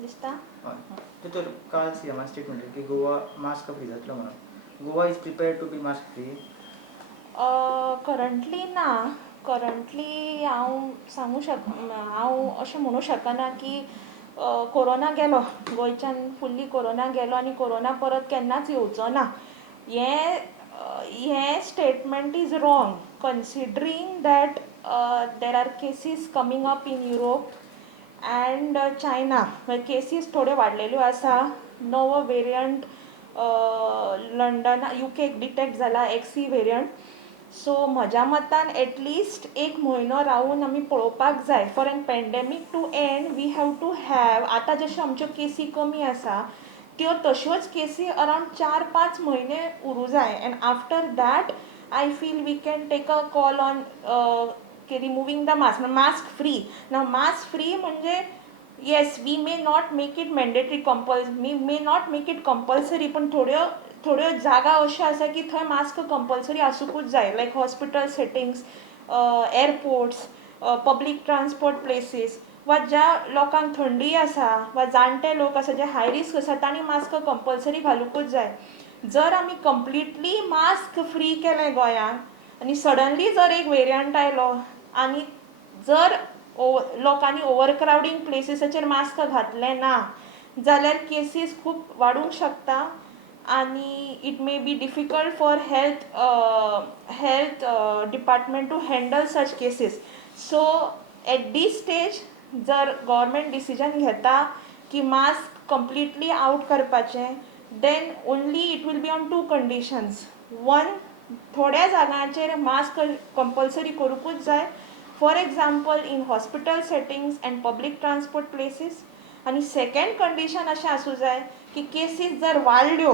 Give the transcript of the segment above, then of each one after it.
दिसता? हय तर काल सीएमान स्टेटमेंट की गोवा मास्क फ्री जातलो म्हणून. Goa is prepared to be mask free? Currently ना. करंटली हांव अशें म्हणूं शकना की कोरोना गेलो गोंयच्यान फुल्ली कोरोना गेलो आनी कोरोना परत केन्नाच येवचो ना. हें statement is wrong considering that there are cases coming up in Europe and China. Cases थोड्यो वाडलेल्यो आसा. नवो वेरियंट लंडन UK डिटेक्ट जाला XE वेरियंट. सो म्हज्या मतान एटलिस्ट 1 म्हयनो रावून आमी पळोवपाक जाय. For an pandemic to end we have to have आतां जश्यो आमच्यो केसी कमी आसा त्यो तश्योच केसी अरावंड 4-5 म्हयने उरूं जाय. And after that I feel we can take a call on removing the mask free. Now mask free म्हणजे yes we may not make it mandatory we may not make it compulsory पण थोड्यो जागा अश्यो आसा की थंय mask compulsory आसूंकूच जाय. Like hospital settings, airports, public transport places वा ज्या लोकांक थंडी आसा वा जाणटे लोक आसा जे हाय रिस्क आसा तांणी मास्क कंपल्सरी घालूंकूच जाय. जर आमी कंप्लिटली मास्क फ्री केलें गोंयांत आनी सडनली जर एक वेरियंट आयलो आनी जर लोकांनी ओवर क्रावडींग प्लेसीसाचेर मास्क घातलें ना जाल्यार केसीस खूब वाडूंक शकता आनी it may be difficult for health department to handle such cases. So at this stage जर गव्हर्मेंट डिसिजन घेता की मास्क कंप्लिटली आवट करपाचें then only it will be on 2 conditions. One, थोड्या जाग्यांचेर मास्क कंपल्सरी करूंकूच जाय. For example in hospital settings and public transport places. आनी second condition अशें आसूं जाय की केसीस जर वाडल्यो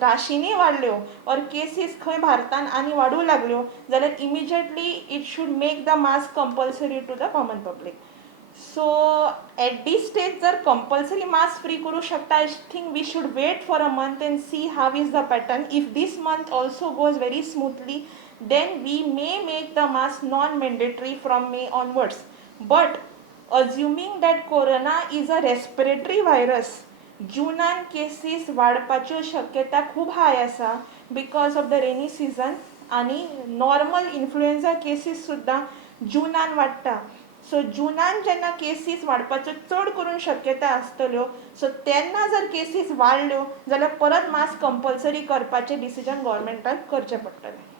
राशीनी वाडल्यो ऑर केसीस खंय भारतान आनी वाडूं लागल्यो जाल्यार immediately it should make the mask compulsory to the common public. So at this stage जर कंपल्सरी मास्क फ्री करूं शकता I think we should wait for a month and see how is the pattern. If this month also goes very smoothly then we may make the mask non-mandatory from May onwards. But assuming that corona is a respiratory virus, जुनान cases वाडपाच्यो शक्यता खूब high आसा because of the rainy season आनी normal influenza cases सुद्दां जुनान वाडटा. So जुनान जेन्ना केसीस वाडपाच्यो चड करून शक्यता आसतल्यो सो तेन्ना जर केसीस वाडल्यो जाल्यार परत मास्क कंपल्सरी करपाचें डिसिजन गव्हर्मेंटाक करचें पडटलें.